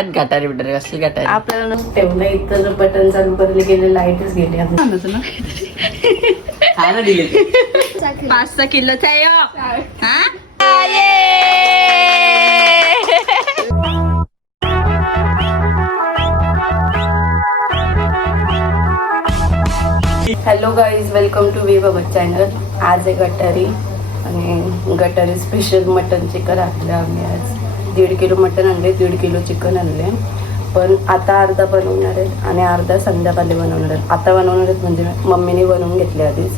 हट गाठारी बिटारी असली आपल्याला तेवढं इथं बटन चालू करले गेले लाईटच गेली हा ना दिले. पाच सहा हो. हा? Hello guys welcome to we बाबा चॅनल आज आहे गटारी. आणि गटारी स्पेशल मटन चिकन आणलं आम्ही आज. दीड किलो मटन आणले दीड किलो चिकन आणले. पण आता अर्धा बनवणार आहेत आणि अर्धा संध्याकाळी बनवणार आहेत. आता बनवणार आहेत म्हणजे मम्मीने बनवून घेतले आधीच.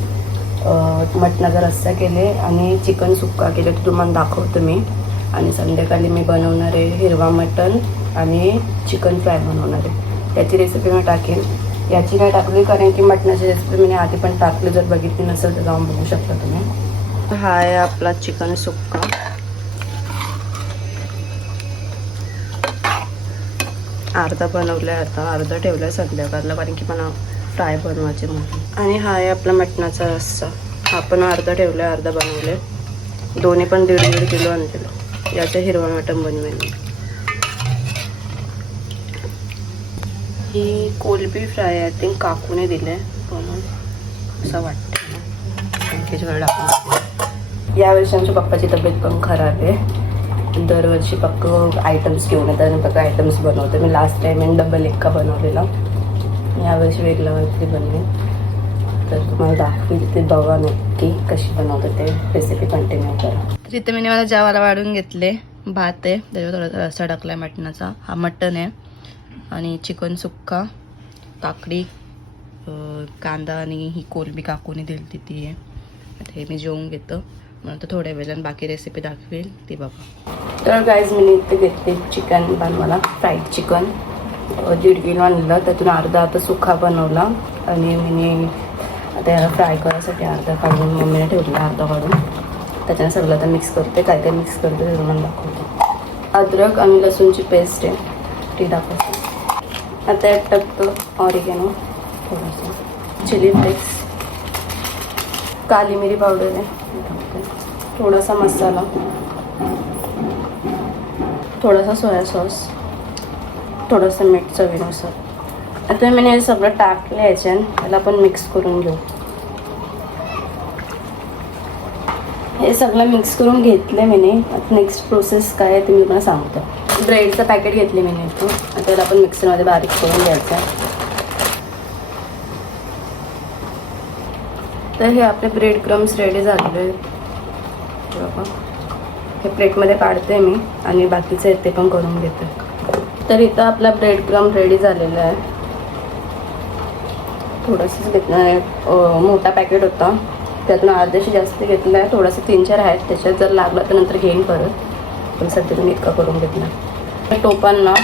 अं, मटणाचा रस्सा केले आणि चिकन सुक्का केले. ते तुम्हाला दाखवतो मी. आणि संध्याकाळी मी बनवणार आहे हिरवा मटन आणि चिकन फ्राय बनवणार आहे. त्याची रेसिपी मी टाकेन. याची काय टाकली कारण की मटणाची रेसिपी मी आधी पण टाकली. जर बघितली नसेल तर जाऊन बघू शकता तुम्ही. हा आहे आपला चिकन सुक्का. अर्धा बनवलाय आता अर्धा ठेवलाय संध्याकाळला कारण की मला फ्राय बनवायचे म्हणून. आणि हा आहे आपला मटणाचा रस्सा. हा पण अर्धा ठेवलाय अर्धा बनवले दोन्ही पण दीड दीड किलो आणलेलो. याचं हिरवा मटण बनवेल ही कोलबी फ्राय आय थिंक काकूने दिले म्हणून असं वाटतं यावर्षी आमच्या पप्पाची तब्येत पण खराब आहे. दरवर्षी पक्क आयटम्स घेऊन येतात आणि पक्क आयटम्स बनवते. मी लास्ट टाईम आणि डबल एक्का बनवलेला. यावर्षी वेगळा काहीतरी बनवेल तर तुम्हाला दाखवील ते बघा नक्की कशी बनवते ते रेसिपी कंटिन्यू करा. तर इथे मी मला जेवायला वाढून घेतले. भात आहे त्याच्यावर थोडासा रस्सा आहे मटणाचा. हा मटण आहे. आणि चिकन सुक्का काकडी कांदा आणि ही कोलबी काकूने दिली ती ती आहे. ते हे मी जेवून घेतो. नंतर थोड्या वेळानं बाकी रेसिपी दाखवेल. ती बघा. तर गाईज मी इथे घेतले चिकन बनवायला. फ्राईड चिकन दीड किलो आणलं. त्यातून अर्धा आता सुखा बनवला. आणि मी आता याला फ्राय करायसाठी अर्धा काढून मम्मीने ठेवला अर्धा काढून. त्याच्यानं सगळं आता मिक्स करते. काय काय मिक्स करते ते तुम्हाला दाखवते. अद्रक आणि लसूणची पेस्ट आहे. ती दाखवते. आता यात टाकतो ऑरिगॅनो थोडंसं. चिली फ्लेक्स काली मिरी पावडर आहे. थोडासा मसाला. थोडासा सोया सॉस. थोडंसं मीठ चवीनुसार. आता मी हे सगळं टाकलं याच्यात त्याला आपण मिक्स करून घेऊ. हे सगळं मिक्स करून घेतलं मी आता नेक्स्ट प्रोसेस काय आहे ते मी तुम्हाला सांगतो. ब्रेडचं पॅकेट घेतले मी इथून. आता त्याला आपण मिक्सरमध्ये बारीक करून घ्यायचं. तर हे आपले ब्रेड क्रम्स रेडी झालेले आहेत. हे बघा हे प्लेटमध्ये काढते मी आणि बाकीचे ते पण करून घेते. तर इथं आपला ब्रेड क्रम रेडी झालेला आहे. थोडंसंच घेतलं आहे. मोठा पॅकेट होता. त्यातून अर्ध्याशी जास्त घेतलं आहे. थोडंसं तीन चार आहेत. त्याच्यात जर लागलं तर नंतर घेईन परत. पण सध्या मी इतका करून घेतला. टोपांना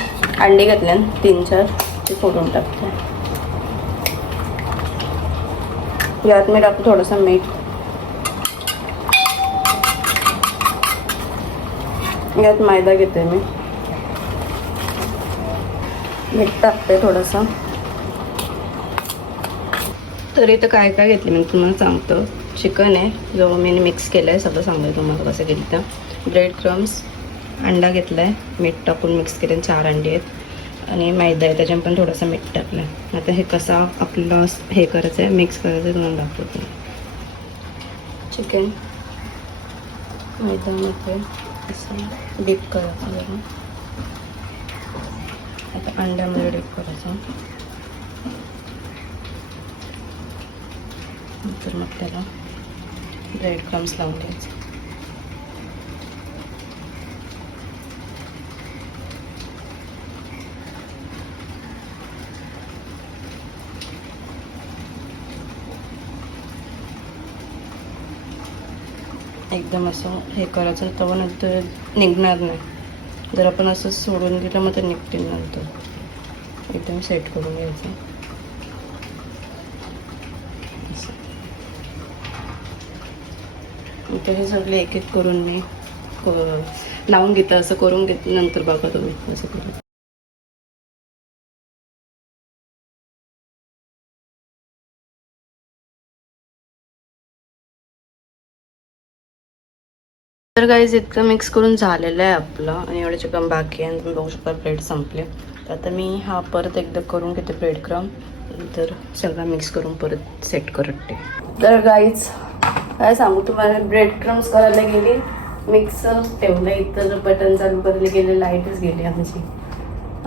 अंडी घेतले तीन चार ते फोडून टाकते. यात मी टाकतो थोडंसं मीठ. यात मैदा घेते मी. मीठ टाकते थोडंसं. तर इथं काय काय घेतलं मी तुम्हाला सांगतो. चिकन आहे जो मी मिक्स केलं आहे सगळं सांगतो तुम्हाला कसं केलं तर. ब्रेड क्रम्स अंडा घेतला आहे मीठ टाकून मिक्स केले चार अंडी आहेत. आणि मैदा आहे त्याच्यात पण थोडंसं मीठ टाकलं आहे आता हे कसा आपलं हे करायचं आहे मिक्स करायचं आहे तुम्हाला दाखवते. चिकन. मैदा मैद्यामध्ये असं डीप करायचं जरा आता अंड्यामध्ये डीप करायचं नंतर मग त्याला ब्रेड क्रम्स लावून घ्यायचे. एकदम असं हे करायचं तेव्हा नंतर निघणार नाही. जर आपण असं सोडून दिलं मग ते निघतील नंतर. एकदम सेट करून घ्यायचं. इथे हे सगळे एक एक करून मी लावून घेतं असं करून घेत नंतर बघा तुम्ही असं करून. तर गाईज इतकं मिक्स करून झालेलं आहे आपलं. आणि एवढं चिकन बाकी आहे. आणि तुम्ही बघू शकता ब्रेड संपले. तर आता मी हा परत एकदा करून घेते ब्रेड क्रम तर सगळं मिक्स करून परत सेट करते. तर गाईज काय सांगू तुम्हाला? ब्रेड क्रम्स करायला गेली. मिक्सर ठेवलं इतर बटन चालू करायला गेले लाईटच गेली आमची.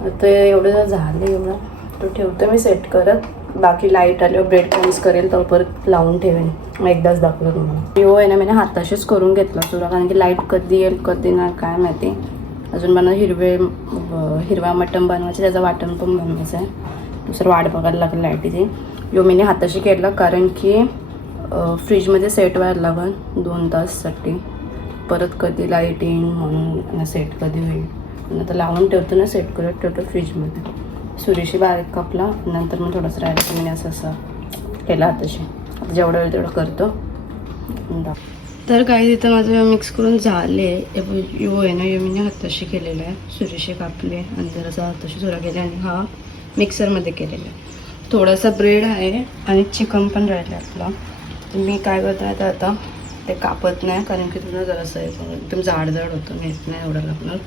आता एवढं झालं एवढं तो ठेवतो मी सेट करत. बाकी लाइट आल्यावर ब्रेड क्रम्स करेल तर परत लावून ठेवेन. मग एकदाच दाखवलं तुम्हाला. पिओ आहे ना मी हाताशीच करून घेतला तुला कारण की लाइट कधी येईल कधी ना काय माहिती. अजून मला हिरवे हिरवा मटण बनवायचं त्याचं वाटण पण बनवायचं आहे. दुसरं वाट बघायला लागेल लाईटीची यो मी हाताशी केला कारण की फ्रीजमध्ये सेट व्हायला लागेल दोन ताससाठी. परत कधी लाइट येईन म्हणून सेट कधी होईल. आता लावून ठेवतो ना सेट करत ठेवतो फ्रीजमध्ये सुरीशी बारीक कापला. नंतर मग थोडंसं राहिलं मी असं असं केला आताशी. आता जेवढं वेळ तेवढं करतो. तर काही तिथं माझं मिक्स करून झाले यो आहे ना यो मी हाताशी केलेलं आहे. सुरीशी कापले आणि जरासा हाताशी सुरा केले आणि हा मिक्सरमध्ये केलेला आहे. थोडासा ब्रेड आहे आणि चिकन पण राहिलं आहे आपला मी काय करतो तर आता? ते कापत नाही कारण की तुला जरासं एकदम जाड जाड होतं मी येत नाही एवढं लागणार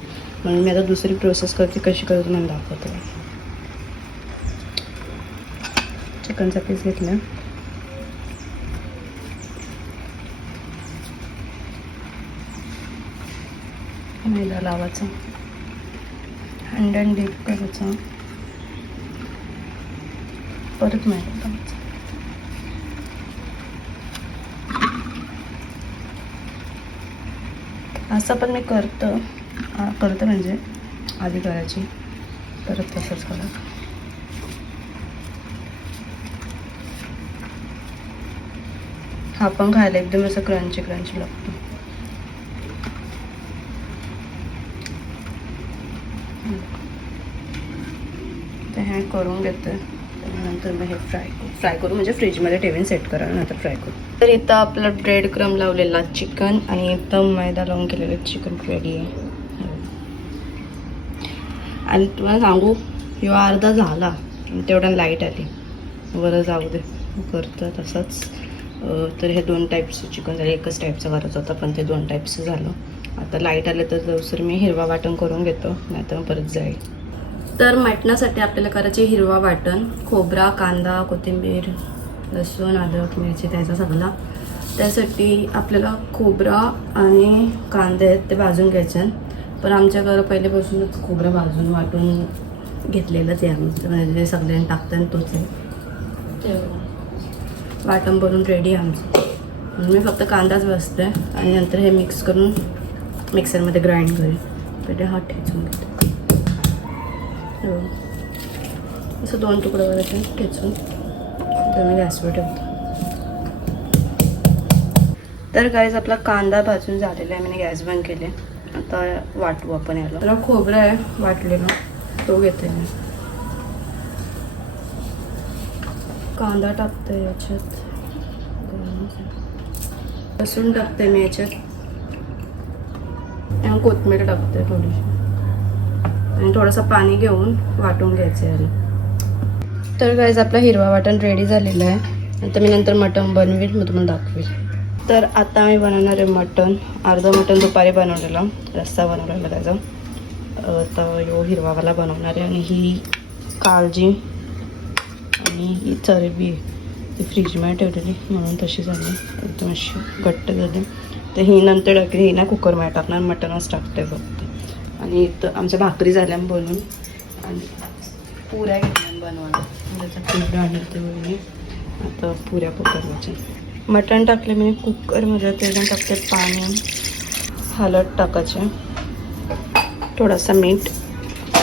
म्हणून मी आता दुसरी प्रोसेस करते कशी करते म्हणून दाखवते. चिकनचा पीस घेतला. मैदा लावायचा. हंड डीप करायचा. परत मैदा लावायचा. असं पण मी करतो. करतं करतो म्हणजे आधी करायची. परत तसंच करा हा पण खायला एकदम असं क्रंची क्रंची लागतो. तर हे करून घेते. नंतर मग हे फ्राय करू. फ्राय करू म्हणजे फ्रीजमध्ये ठेवीन सेट करा नंतर फ्राय करू. तर इथं आपलं ब्रेड क्रम लावलेला चिकन आणि इथं मैदा लावून केलेलं चिकन रेडी आहे. आणि तुम्हाला सांगू किंवा अर्धा झाला तेवढा लाइट आली. बरं जाऊ दे. करतं तसंच. तर हे दोन टाईपचं चिकन झालं. एकच टाईपचं करायचं होतं पण ते दोन टाईपचं झालं. आता लाइट आलं तर जवसर मी हिरवा वाटण करून घेतो नाहीतर परत जाईल. तर मटणासाठी आपल्याला करायचे हिरवा वाटण खोबरा कांदा कोथिंबीर लसूण अद्रक मिरची त्याचा सगळा. त्यासाठी आपल्याला खोबरा आणि कांदे आहेत ते भाजून घ्यायचे. पण आमच्या घरात पहिल्यापासूनच खोबरं भाजून वाटून घेतलेलंच आहे आम्ही. म्हणजे सगळ्यांनी टाकतात तोच आहे. ते वाटण बनून रेडी आहे आमचं. म्हणून मी फक्त कांदाच बसते आणि नंतर हे मिक्स करून मिक्सरमध्ये ग्राइंड करेन. पहिले हा ठेचून घेते. हो. असं दोन तुकडं करायचे ठेचून तर मी गॅसवर ठेवतो. तर गाईज आपला कांदा भाजून झालेला आहे. मी गॅस बंद केले. आता वाटू आपण याला. खोबरं आहे वाटलेलं. तो घेते मी. कांदा टाकते याच्यात. लसूण टाकते मी याच्यात. आणि कोथिंबीर टाकते थोडीशी. आणि थोडंसं पाणी घेऊन वाटून घ्यायचं याला तर गाईज आपला हिरवा वाटण रेडी झालेला आहे. आता मी नंतर मटण बनवेल मग तुम्हाला दाखवेल तर आता मी बनवणार आहे मटण. अर्धं मटण दुपारी बनवलेलं. रस्सा बनवलेला त्याचा. तर यो हिरवावाला बनवणार आहे आणि ही काळजी आणि ही चरबी आहे. ती फ्रीजमध्ये ठेवलेली म्हणून तशी झाली एकदम अशी घट्ट झाली. तर ही नंतर टाकली. ही ना कुकरमध्ये टाकणार. मटणच टाकते फक्त. आणि इथं आमच्या भाकरी झाल्या बनवून आणि पुऱ्या घेतल्या बनवायला. म्हणजे त्याचा पीठ ते वगैरे. आता पुऱ्या कुकरमध्ये मटण टाकले मी. कुकरमध्ये त्याच्यात टाकते. पाणी. हलद टाकायचे. थोडासा मीठ.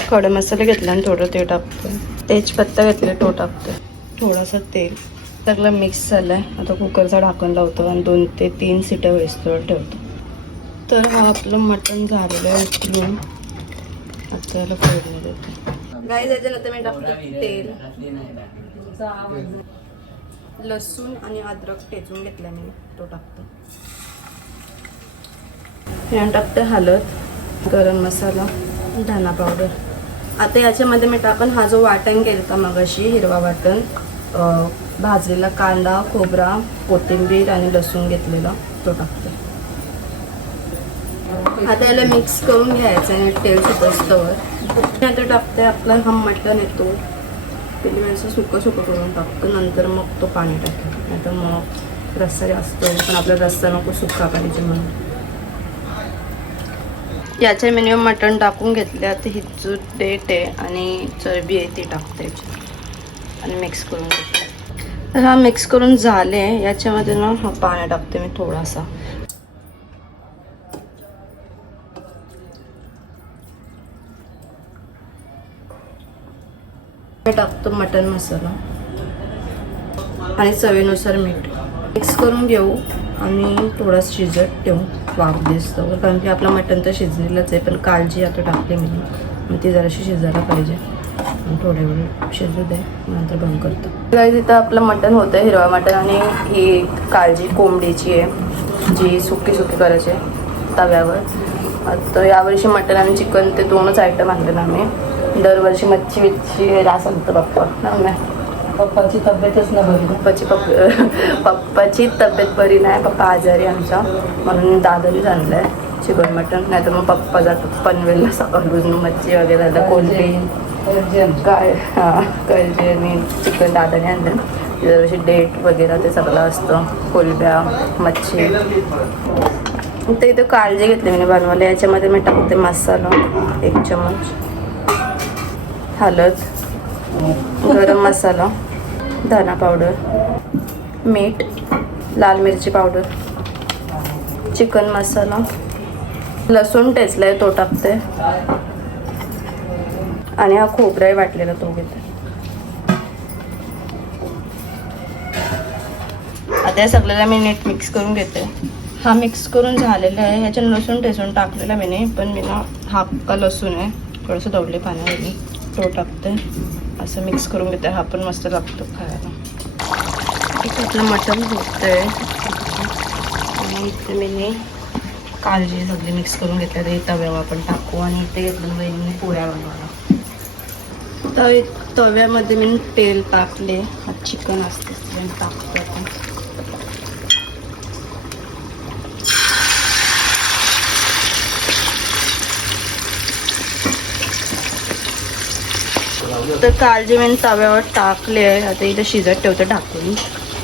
खडे मसाले घेतला आणि थोडं ते टाकते. तेजपत्ता घेतले तो टाकते थोडासा तेल. सगळं मिक्स झालं आहे आता कुकरचा ढाकण लावतो आणि दोन ते तीन सिट्या वेस्तोवर ठेवतो. तर हा आपलं मटण झालेलं आहे उकलून आता याला फोडणी देते. गाई त्याच्यानंतर मी टाकते तेल. लसूण आणि अद्रक ठेचून घेतला मी. तो टाकतो टाकते हळद गरम मसाला धना पावडर आता याच्यामध्ये मी टाकन हा जो वाटण केला का मगाशी हिरवा वाटण भाजलेला कांदा खोबरा कोथिंबीर आणि लसूण घेतलेला तो टाकते. आता याला मिक्स करून घ्यायचं आणि तेल सुटस्तवर आता टाकते आपला हा मटण येतो. पहिले मी असं सुकं सुकं करून टाकतो नंतर मग तो पाणी टाकतो नाही तर मग रस्सा जास्त पण आपला रस्सा नको सुका पाहिजे म्हणून. याचे मिनिमम मटण टाकून घेतले आता ही जो डेट आहे आणि चरबी आहे ती टाकते. आणि मिक्स करून घेते तर हा मिक्स करून झाले. याच्यामध्ये ना हा पाणी टाकते मी थोडासा. टाकतो मटन मसाला. आणि चवीनुसार मीठ. मिक्स करून घेऊ आणि थोडा शिजत ठेवू. वाफ दिसतो. कारण की आपलं मटण तर शिजलेलंच आहे पण काळजी आता टाकली मी. मग ती जराशी शिजायला पाहिजे. थोडे थोड्या वेळ शिजू दे नंतर बंद करतो. काही इथं आपलं मटण होतं हिरवा मटण आणि ही काळजी कोंबडीची आहे जी सुकी सुकी करायची आहे तव्यावर. तर यावर्षी मटण आणि चिकन ते दोनच आयटम आणले ना आम्ही. दरवर्षी मच्छी विच्छी रास आणतो बाप्पा ना? पप्पाची तब्येतच ना बरी. पप्पाची पप्प पप्पाची तब्येत बरी नाही पप्पा आजारी आमचा म्हणून दादानीच आणलं आहे चिकन मटन. नाही तर मग पप्पा जातात पनवेलला सकाळपासून मच्छी वगैरे आता कोलबी काय? हां कळजे आणि चिकन दादाने आणलं दरवर्षी डेट वगैरे ते सगळं असतं. कोलब्या मच्छी. ते इथं काळजी घेतली मी बनवायला. याच्यामध्ये मी टाकते मसाला एक चमच हळद गरम मसाला. धना पावडर मीठ लाल मिरची पावडर चिकन मसाला लसूण टेचलाय तो टाकते. आणि हा खोबराही वाटलेला तो घेते. आता या सगळ्याला मी नीट मिक्स करून घेते. हा मिक्स करून झालेला आहे. ह्याच्यात लसूण ठेचून टाकलेला मी नाही पण मी ना हा का लसूण आहे. थोडंसं दौडले पाण्यामध्ये. तो टाकते असं मिक्स करून घेते. हा पण मस्त लागतो खायला. इथे आपलं मटण होतंय. आणि इथे मी काळजी सगळी मिक्स करून घेतल्या ते तव्यावर आपण टाकू आणि इथे घेतलं वहिनी पोळ्या बनवायला. तवे तव्यामध्ये मी तेल टाकले. हा चिकन असते ते टाकतो आपण. तर काळजी मी तव्यावर टाकले आहे आता इथे शिजत ठेवते टाकून.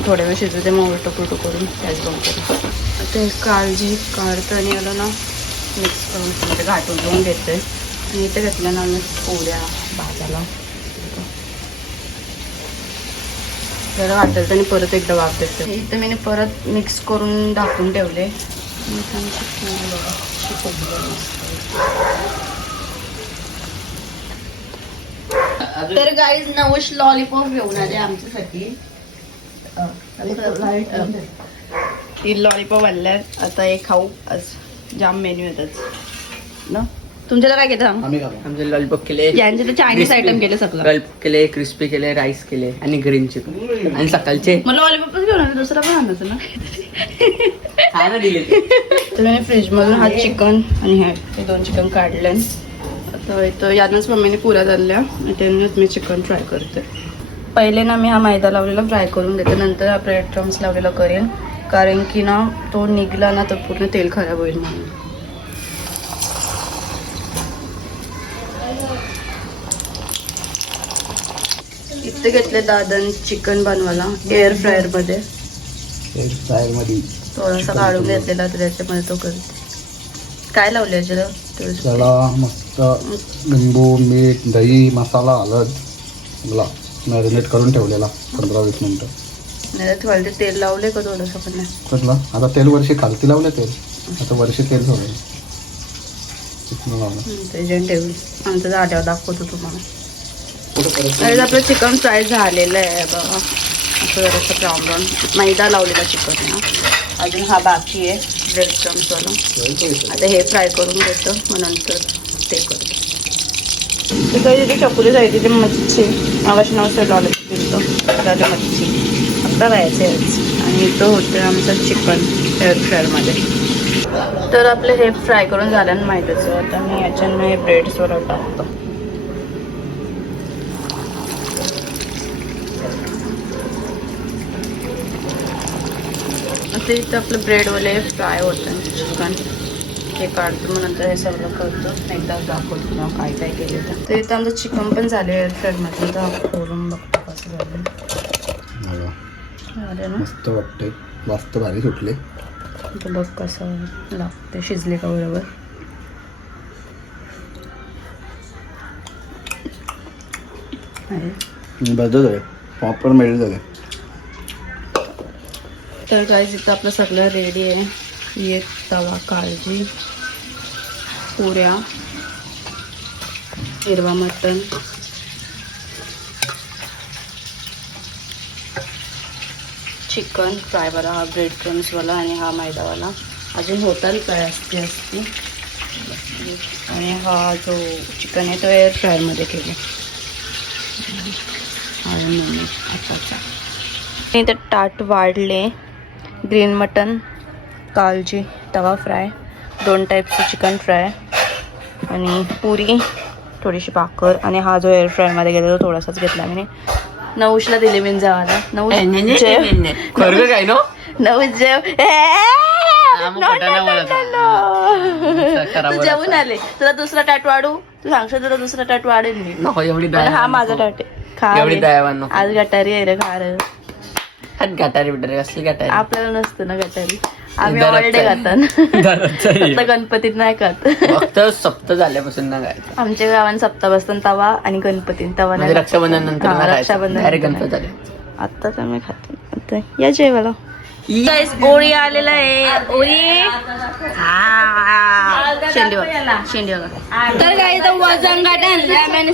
थोड्या वेळ शिजवते मग उलटं पुलटं करून गॅस बंद करून. काळजी काढताना याला ना मिक्स करून तिथे घाटून घेऊन घेते. आणि इथे घेतल्या ना मी पोळ्या भाताला. जरा वाटेल तर परत एकदा वाफ देते. इथे मी परत मिक्स करून ढाकून ठेवले. बघा, अशी फुगली मस्त. तर गाईज नवश लॉलीपॉप घेऊन आले आमच्यासाठी. लॉलीपॉप आणल्यात. आता हे खाऊ आज जाम मेन्यू येतात. ना? तुमच्याला काय घेतं? आम्ही आमचे लॉलीपॉप केले यांचे तर चायनीज आयटम केले सगळं. लॉलीपॉप केले क्रिस्पी केले राईस केले आणि ग्रीन चिकन आणि सकाळचे मला लॉलीपॉपच घेऊन आले दुसरा पण आणायचं ना? दिले तर मी फ्रीजमधून हा चिकन आणि हे हे दोन चिकन काढले. आता इथं यातच मम्मीने पुऱ्या झाल्या त्यांनीच मी चिकन फ्राय करते. पहिले ना मी हा मैदा लावलेला फ्राय करून देते नंतर हा ब्रेड क्रम्स लावलेला करेन. कारण की ना तो निघला ना तर पूर्ण तेल खराब होईल म्हणून. इथे घेतले दादन चिकन बनवायला एअर फ्रायरमध्ये. फ्रायरमध्ये. थोडासा काढून घेतलेला तर त्याच्यामध्ये तो करते. काय लावले थोडंसं- त्याला मस्त लिंबू मीठ दही मसाला हळद सगळा मॅरिनेट करून ठेवलेला पंधरा वीस मिनिटं. नाही तर थोडे तेल लावले का थोडंसं पण नाही? कसला? आता तेल वर्षी खालती लावले तेल. आता वर्षी तेल सोडलं चिकन लावलं ते जे ठेवली. आमचं जाड्यावर दाखवतो तुम्हाला. आणि आपलं चिकन फ्राय झालेलं आहे बघा. असं जरासं ब्राऊन मैदा लावलेला चिकन ना अजून हा बाकी आहे. ब्रेड क्रम्सवाला आता हे फ्राय करून घेतो मग नंतर ते करतो. ते काही तिथे चकुली जायची ते मच्छी. मागाशी नव्हतं डॉलर दिलं त्याला मच्छी. आता राहायचं आहे आणि इथं होतं आमचं चिकन एअर फ्रायरमध्ये तर आपलं हे फ्राय करून झालं ना आता मी याच्यानं हे ब्रेड्सवर टाकतो. आता इथं आपलं ब्रेडवाले फ्राय होतं. चिकन. हे काढतो मग नंतर हे सगळं करतो. एकदा दाखवतो मग काय काय केले तर इथं आमचं चिकन पण झाले एअरफ्रायमध्ये तर खोलून बघतो कसं झालं मस्त वाटते मस्त भारी सुटले आता बघ कसं लागते शिजले का बरोबर? आहे. बदल झाले प्रॉपर मेल्ट झाले तर काय इथं आपलं सगळं रेडी आहे. येत एक तवा काळजी. पुऱ्या. हिरवा मटण. चिकन फ्रायवाला हा ब्रेड क्रम्सवाला आणि हा मैदावाला अजून होता फ्राय असते असती आणि हा जो चिकन आहे तो एअर फ्रायरमध्ये केला आणि अच्छा अच्छा ताट वाढले. ग्रीन मटन कालजी तवा फ्राय दोन टाईपचं चिकन फ्राय आणि पुरी थोडीशी भाकर आणि हा जो एअर फ्रायमध्ये गेला तो थोडासाच घेतला मी. नऊशला दिले मी जावाला. नऊ जेव खरं काय नो? नऊ जेव तू जेवून आले. तुला दुसरा टाट वाढू. तू सांगशील तुला दुसरा टाट वाढेल. मी हा माझा टाट आहे. खा आज गटारी आहे रे खा गटारी बिटारी असली गटारी. आपल्याला नसतं ना गटारी. आम्ही आहे. खातात गणपतीत नाही खात फक्त सप्त झाल्यापासून ना काय आमच्या गावात सप्ता बसतात तवा आणि गणपती तवा नाही म्हणजे रक्षाबंधन नंतर हा, खायचं. रक्षाबंधन गणपत. आले. आत्ताच आम्ही खातो. या जेवायला. ओळी आलेला आहे. ओळी हा. शेंडी बघा. शेंडी बघा. तर काही तर वजन गाठ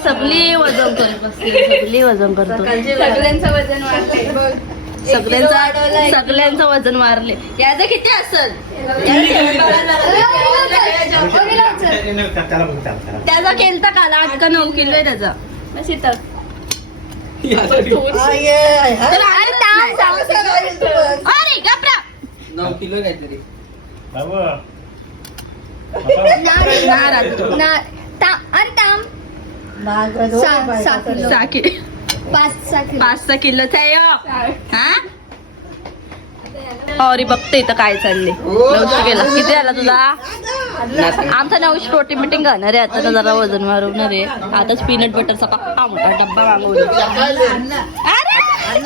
सगळी वजन करत सगळी वजन करतो सगळ्यांचं वजन वाढलंय बघ. सगळ्यांचं सगळ्यांचं वजन मारले याचं किती असल? त्याचा केलता काल आठ का नऊ किलो आहे त्याचा. अरे गप्रा नऊ किलो काहीतरी. सहा किलो सहा आहे हो. हा? अरे बघते इथं काय चालले नऊशे गेला. किती आला तुझा? आमचा नऊशे रोटी मिटिंग घालणार आहे. आता ना जरा वजन वाढवणार आहे. आताच पीनट बटरचा पक्का मोठा डब्बा मागवला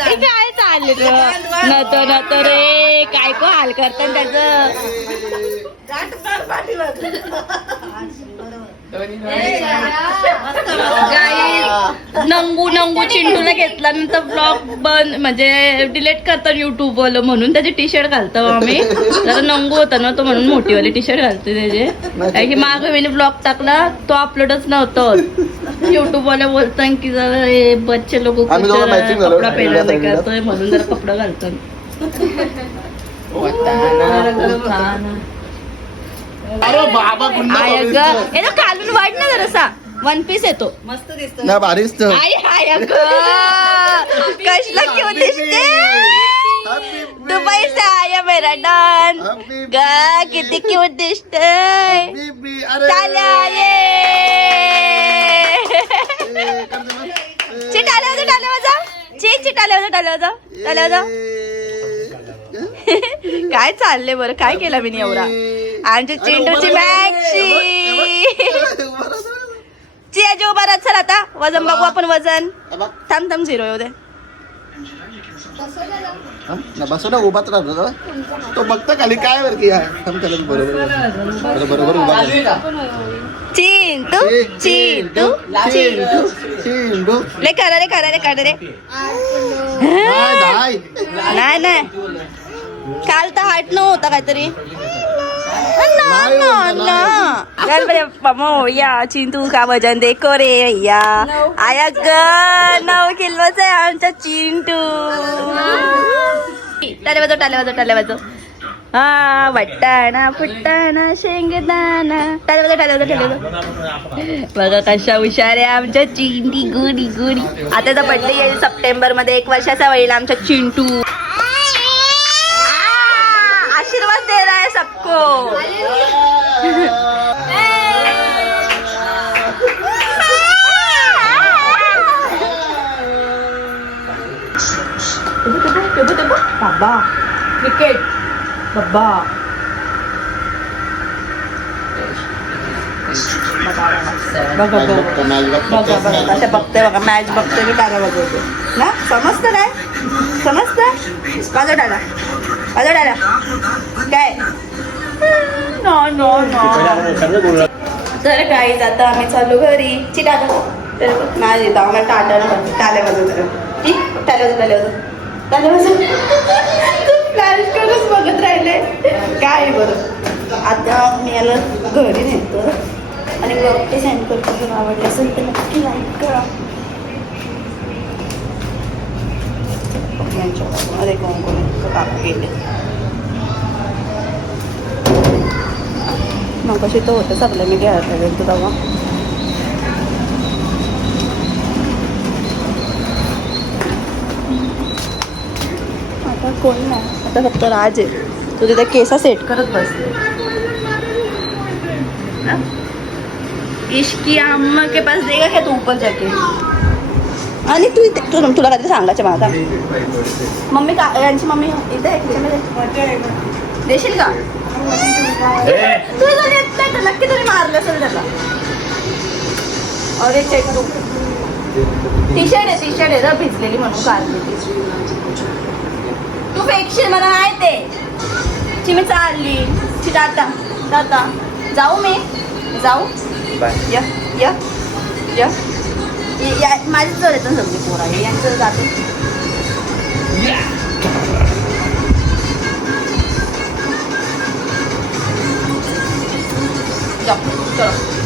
अरे काय चालले रे नत नत रे. काय को हाल करतात त्याचं? नंगू नंगू चिंटूला घेतल्यानंतर ब्लॉग बंद म्हणजे डिलीट करतात युट्यूब वालं म्हणून. त्याचे टी शर्ट घालतो आम्ही. जरा नंगू होता ना तो म्हणून मोठीवाले टी शर्ट घालतो त्याचे कारण की माग मी ब्लॉग टाकला तो अपलोडच नव्हतं युट्यूब वाले बोलतात की जरा हे बच्चे लोक. कपडा साईडला. करतोय म्हणून जरा कपडा घालतो अरे बाबा आय ग वाढ ना जरासा. वन पीस येतो. ना भारीच तर आई हाय ग कसला क्यों दिसते? तू पैसा आया मेरा डॉन. ग किती क्यूट दिसतय चाल्या ये ची टाल्या वाजा टाल्या वाजा. ची ची टाल्या वाजा टाल्या वाजा. टाल्या वाजा. काय चाललंय बरं? काय केलं मी एवढा? आमची चिंटूची मॅक्सी ची आजी उभा राहत चल आता. वजन बघू आपण वजन. थांब थांब झिरो येऊ दे. बसो ना उभाच राहतो. तो. बघता खाली काय बरं की हा थांब त्याला बरोबर बरोबर बरोबर उभा. चिंटू चिंटू चिंटू चिंटू ले करा रे करा रे करा रे. नाही, नाही. नाही नाही. काल तर हाट न होता काहीतरी. ना ना ना चल बरे पमो या चिंटू का वजन देखो रे या आया ग नऊ किलोच आहे आमचा चिंटू टाले वाजव टाले वाजव टाले वाजव हा वट्टाणा फुट्टाणा शेंगदाणा टाले वाजव टाले वाजव टाले वाजव बघा कशा हुशार आहे आमच्या चिंटी गुडी गुडी आता बर्थडे येईल सप्टेंबरमध्ये एक वर्षाचा होईल आमच्या चिंटू दे रहा है सबको। बाबा क्रिकेट बाबा. बघा बघा बघा. आता बघते बघा मॅच बघते मी बारा बघवते ना? समजतं काय समजतं? माझा टाळा माझा डाला काय? नो नो नो तर काहीच आता आम्ही चालू घरी. ची टाटा तर नाही येत आम्हाला टाटा टाले वाजवत ठीक टाले वाजव टाले वाजव टाले वाजव फ्लॅश करूनच बघत राहिले. काय बरं? आता मी याला घरी नेतो. आणि बघते सेंड करतो. जर आवडलं असेल तर नक्की लाईक करा. यांच्या अरे कोण कोण? मग कशी तो होतं सगळं मी घ्यायला लागेल गेलो तेव्हा. आता कोण नाही. आता फक्त राज आहे. तू तिथे केसा सेट करत बसले. हा? इश्की अम्मा के पास देगा क्या तू ऊपर जाके? आणि तू इथे तू तुला काहीतरी सांगायचं माझा? मम्मी का यांची मम्मी इथे आहे किचनमध्ये. देशील का? तू जर येत नाही तर नक्की तरी मारलं असेल त्याला. अरे चेक तू. टी शर्ट आहे टी शर्ट आहे ना भिजलेली म्हणून काढली ती. तू फेकशील मला आहे ची मी चालली. ची टाटा टाटा जाऊ मी. जाऊ. या या या. 也也，买这车得等很久了，也也得啥的。要，对了。